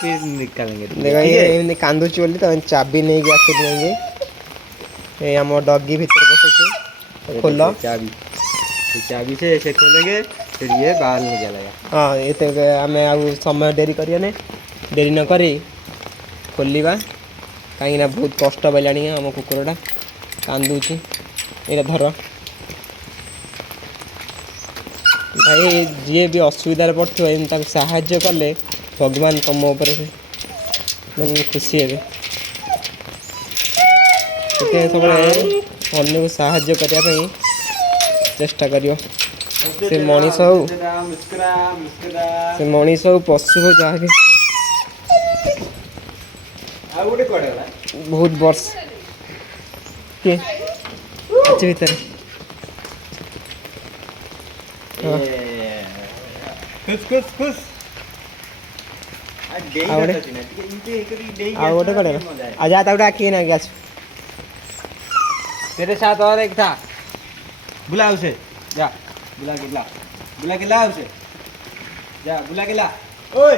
फिर निकालेंगे। देखो ये कांदू चोली तो चाबी नहीं गया फिर नहीं ये हम डॉगी भीतर बसे खोलो चाबी, चाबी से ऐसे खोलेंगे फिर ये बाहर निकलेगा। हाँ ये तो हमें आउ समय डेरी करिए डेरी न करी खोलिबा कहीं बहुत कष्ट पाइलानी आम कुकुरटा कांदुची ये धर भाई जी भी असुविधा पड़ो साहाय्य कले भगवान तुम उपर मैंने खुशी है सब अन्य को साहाय्य करने चेष्टा करियो से मनीष हो से मनीष हो पशु हो जहाँ भी बहुत वर्ष के अच्छे भीतर खुश खुश खुश गोटे कड़े आजा गोटे आखिए ना गया तेरे साथ और एक था, बुला उसे, जा बुला के ला, बुला के ला उसे, जा बुला के ला, ओए।